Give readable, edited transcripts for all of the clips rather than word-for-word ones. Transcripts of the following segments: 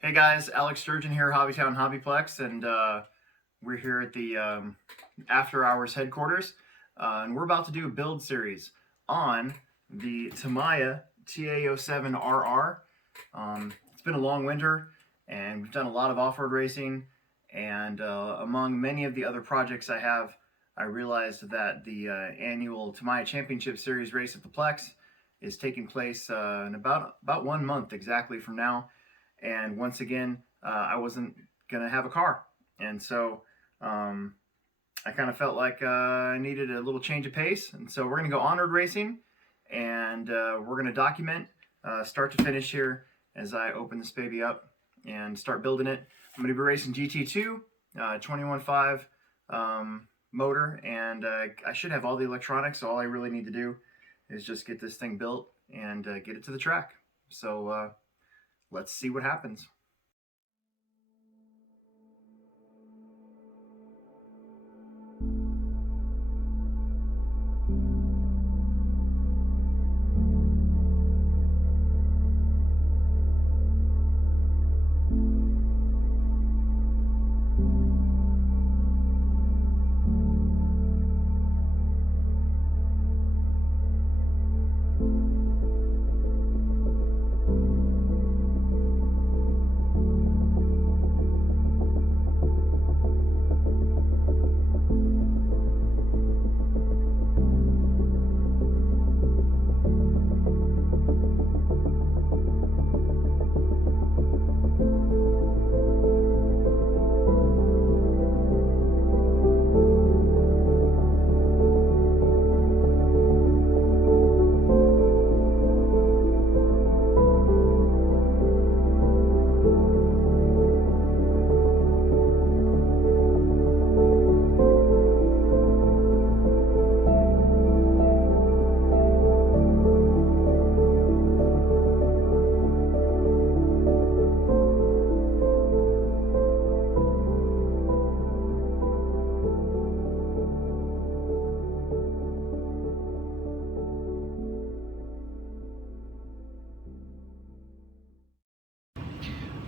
Hey guys, Alex Sturgeon here, HobbyTown, HobbyPlex, and we're here at the After Hours headquarters, and we're about to do a build series on the Tamiya TA07RR. It's been a long winter, and we've done a lot of off-road racing, and among many of the other projects I have, I realized that the annual Tamiya Championship Series race at the Plex is taking place in about 1 month exactly from now. And once again, I wasn't gonna have a car, and so I kind of felt like I needed a little change of pace. And so we're gonna go on-road racing, and we're gonna document start to finish here as I open this baby up and start building it. I'm gonna be racing GT2 21.5 motor, and I should have all the electronics. So all I really need to do is just get this thing built and get it to the track. So let's see what happens.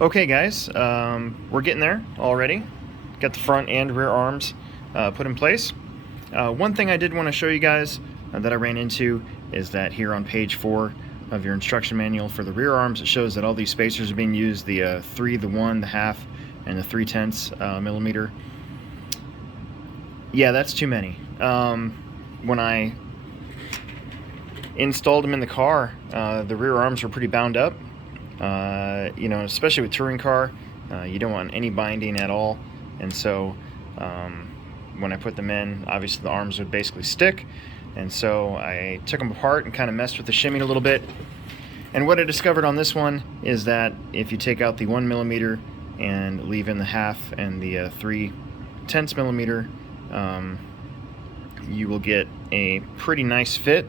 Okay guys, we're getting there already. Got the front and rear arms put in place. One thing I did want to show you guys that I ran into is that here on page 4 of your instruction manual for the rear arms, it shows that all these spacers are being used, the 3, the 1, the half, and the 3/10 millimeter. Yeah, that's too many. When I installed them in the car, the rear arms were pretty bound up. You know, especially with touring car, you don't want any binding at all, and so when I put them in, obviously the arms would basically stick, and so I took them apart and kind of messed with the shimming a little bit. And what I discovered on this one is that if you take out the 1 millimeter and leave in the half and the 3/10 millimeter, you will get a pretty nice fit,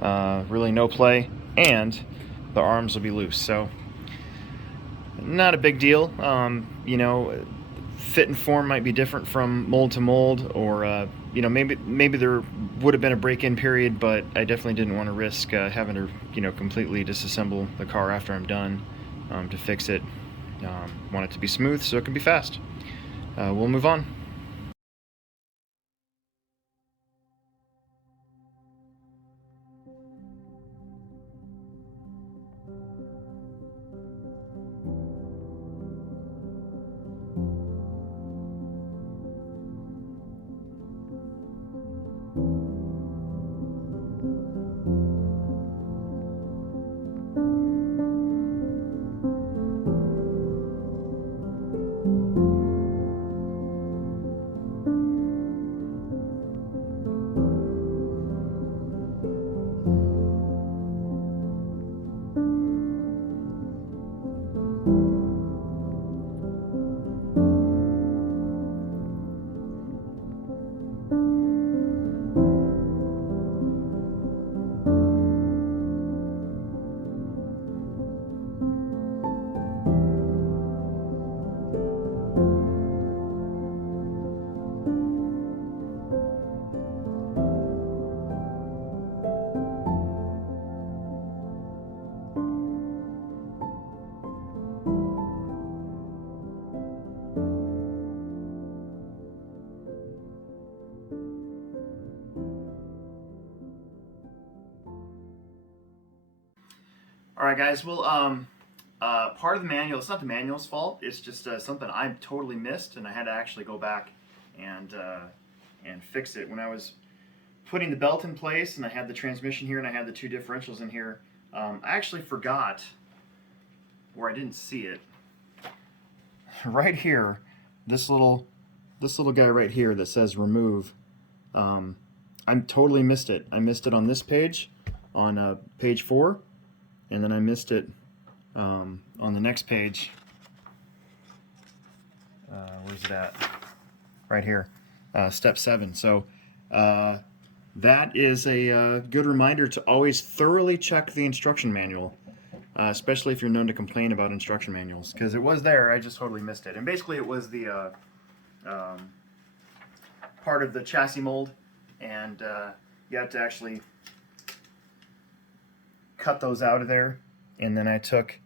really no play, and the arms will be loose. So not a big deal. You know, fit and form might be different from mold to mold, or you know, maybe there would have been a break-in period, but I definitely didn't want to risk having to, you know, completely disassemble the car after I'm done to fix it. Want it to be smooth so it can be fast. We'll move on. Alright guys, well part of the manual, it's not the manual's fault, it's just something I totally missed, and I had to actually go back and fix it. When I was putting the belt in place and I had the transmission here and I had the two differentials in here, I actually forgot, or I didn't see it, right here, this little guy right here that says remove. I totally missed it. I missed it on this page, on page 4, and then I missed it on the next page. Where's it at? Right here, step 7. So that is a good reminder to always thoroughly check the instruction manual, especially if you're known to complain about instruction manuals, because it was there, I just totally missed it. And basically it was the part of the chassis mold, and you have to actually cut those out of there, and then I took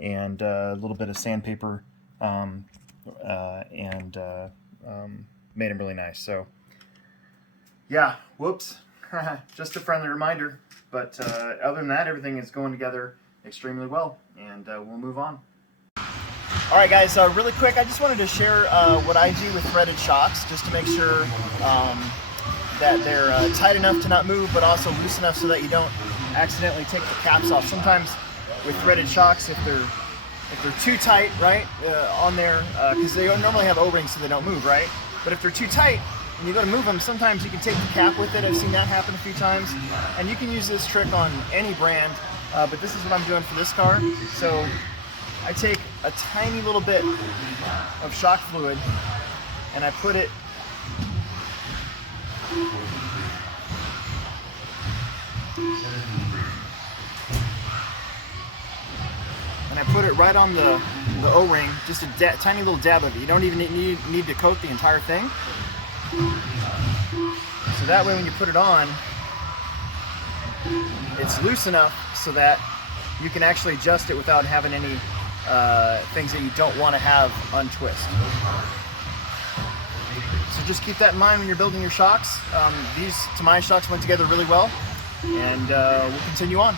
and a little bit of sandpaper and made them really nice. So yeah, whoops, just a friendly reminder, but other than that, everything is going together extremely well, and we'll move on. Alright guys, really quick, I just wanted to share what I do with threaded shocks, just to make sure that they're tight enough to not move, but also loose enough so that you don't accidentally take the caps off. Sometimes with threaded shocks, if they're too tight, right, on there, because they normally have O-rings so they don't move, right? But if they're too tight and you go to move them, sometimes you can take the cap with it. I've seen that happen a few times, and you can use this trick on any brand, but this is what I'm doing for this car. So I take a tiny little bit of shock fluid and I put it right on the O-ring, just a tiny little dab of it. You don't even need to coat the entire thing. So that way when you put it on, it's loose enough so that you can actually adjust it without having any things that you don't want to have untwist. So just keep that in mind when you're building your shocks. These Tamiya shocks went together really well, and we'll continue on.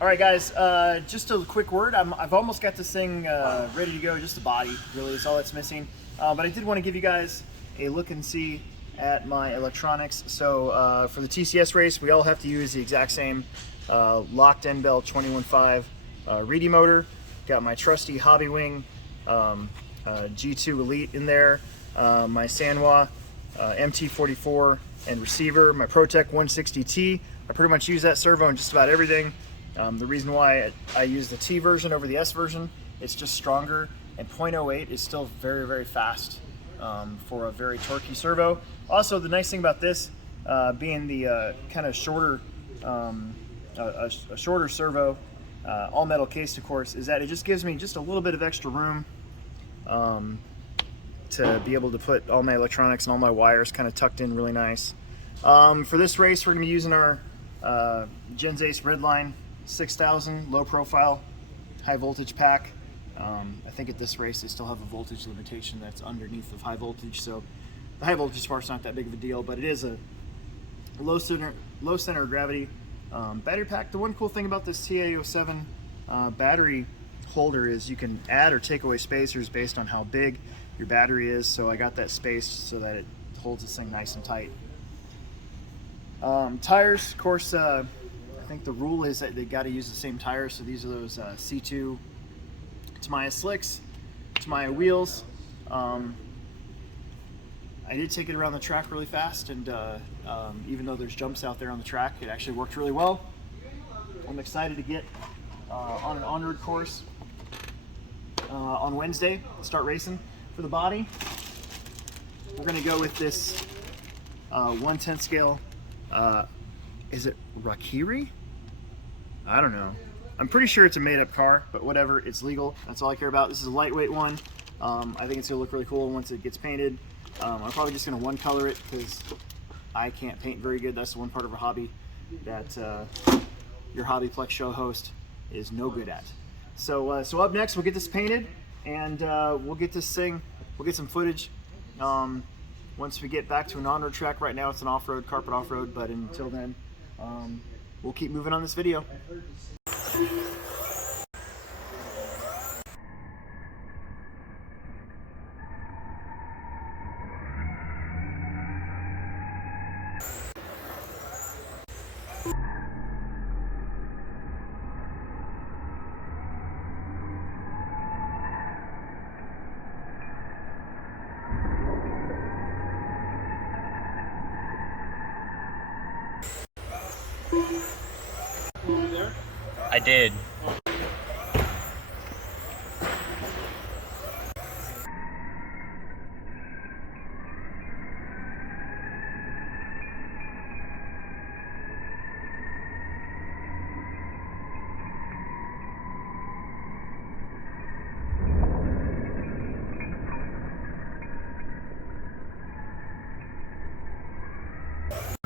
Alright guys, just a quick word. I've almost got this thing ready to go, just the body, really is all that's missing. But I did want to give you guys a look and see at my electronics. So for the TCS race, we all have to use the exact same locked end bell 21.5 Reedy motor. Got my trusty Hobby Wing G2 Elite in there, my Sanwa MT44 and receiver, my ProTech 160T. I pretty much use that servo in just about everything. The reason why I use the T version over the S version, it's just stronger, and 0.08 is still very, very fast for a very torquey servo. Also, the nice thing about this, being the kind of shorter, a shorter servo, all metal cased of course, is that it just gives me just a little bit of extra room to be able to put all my electronics and all my wires kind of tucked in really nice. For this race, we're going to be using our Gens Ace Redline 6000 low profile high voltage pack. I think at this race they still have a voltage limitation that's underneath of high voltage, so the high voltage part's not that big of a deal, but it is a low center of gravity battery pack. The one cool thing about this TA07 battery holder is you can add or take away spacers based on how big your battery is, so I got that spaced so that it holds this thing nice and tight. Tires, of course, I think the rule is that they got to use the same tires, so these are those C2 Tamiya slicks, Tamiya wheels. I I did take it around the track really fast, and even though there's jumps out there on the track, it actually worked really well. I'm excited to get on an on-road course on Wednesday, start racing for the body. We're gonna go with this 1/10 scale, is it Rakiri? I don't know. I'm pretty sure it's a made-up car, but whatever, it's legal. That's all I care about. This is a lightweight one. I think it's gonna look really cool once it gets painted. I'm probably just gonna one color it because I can't paint very good. That's the one part of a hobby that your HobbyPlex show host is no good at. So up next, we'll get this painted, and we'll get this thing, we'll get some footage once we get back to an on-road track. Right now it's an off-road, carpet off-road, but until then, we'll keep moving on this video. I did.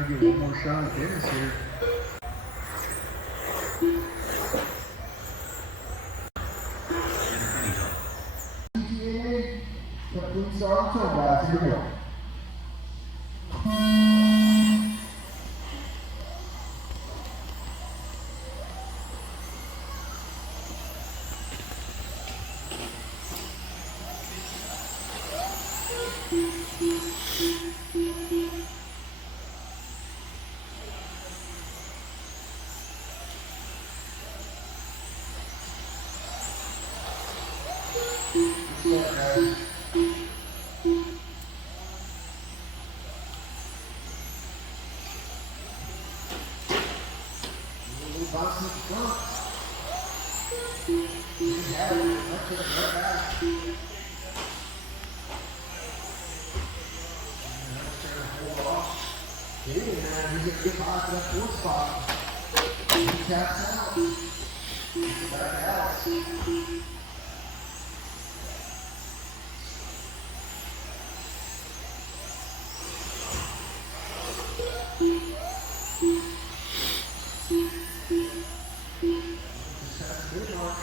Get one more shot at Dennis here. Please start the turn, guys. Here we go. Get by to that fourth spot. He taps out. Back out. Good mark.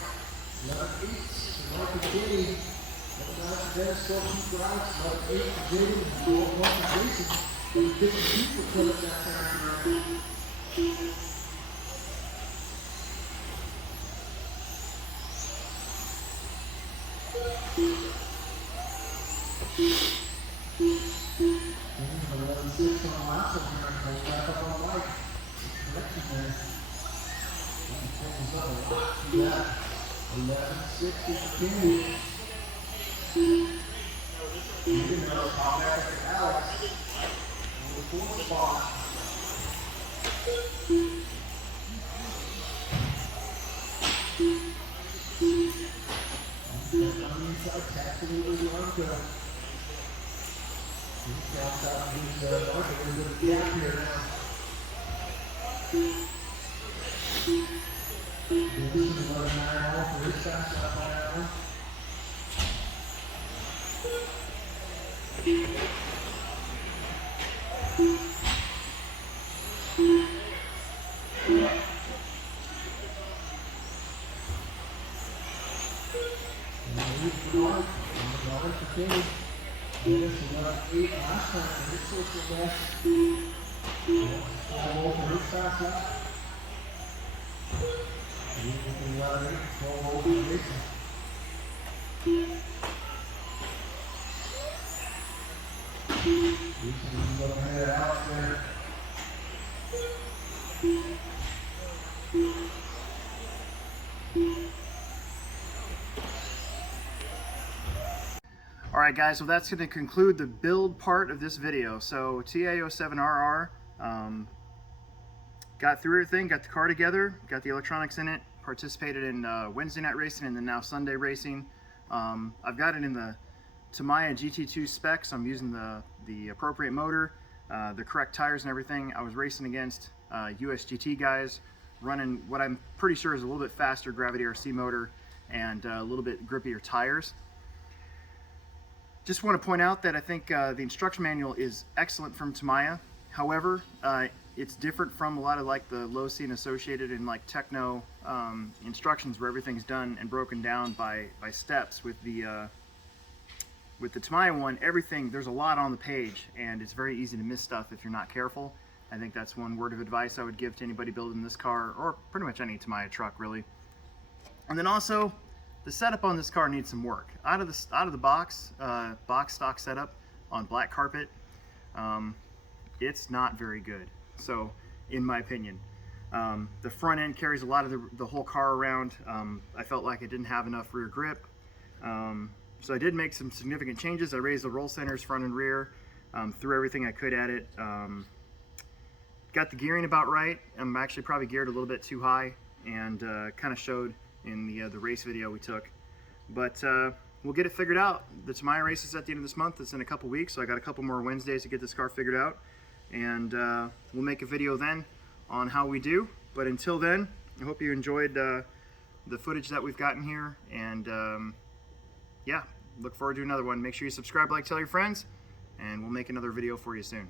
11 eights. Mark of Jenny. Dennis still keep rights. 11 8 for Jenny. And 1 for Jason. And 52 for Philip that time around. And 11-6 on the last one here. Goes back up on white. Correction there. And pulls up a lot to that. 11-6 for Kenny. You can know how back to Alex. On the fourth spot. On the inside, tapping over the Arca. He counts out his Arca. There's a gap here now. This is 11-9 for his fast lap on that one. Dennis was 8 last time for his social best. For his fast lap. He's looking right at 12 for Jason. Jason's going to head out there. Alright guys, so that's going to conclude the build part of this video. So TA07RR, got through everything, got the car together, got the electronics in it, participated in Wednesday night racing and then now Sunday racing. I've got it in the Tamiya GT2 specs. I'm using the appropriate motor, the correct tires and everything. I was racing against USGT guys, running what I'm pretty sure is a little bit faster Gravity RC motor and a little bit grippier tires. Just want to point out that I think the instruction manual is excellent from Tamiya. However, it's different from a lot of like the low C and associated and like techno instructions where everything's done and broken down by steps. With the Tamiya one, there's a lot on the page and it's very easy to miss stuff if you're not careful. I think that's one word of advice I would give to anybody building this car, or pretty much any Tamiya truck really. And then also, the setup on this car needs some work. Out of the box stock setup on black carpet, it's not very good. So, in my opinion, the front end carries a lot of the whole car around. I felt like it didn't have enough rear grip. So I did make some significant changes. I raised the roll centers front and rear, threw everything I could at it. Got the gearing about right. I'm actually probably geared a little bit too high, and kind of showed in the race video we took. But we'll get it figured out. The Tamiya race is at the end of this month. It's in a couple weeks, so I got a couple more Wednesdays to get this car figured out. And we'll make a video then on how we do. But until then, I hope you enjoyed the footage that we've gotten here. And yeah, look forward to another one. Make sure you subscribe, like, tell your friends, and we'll make another video for you soon.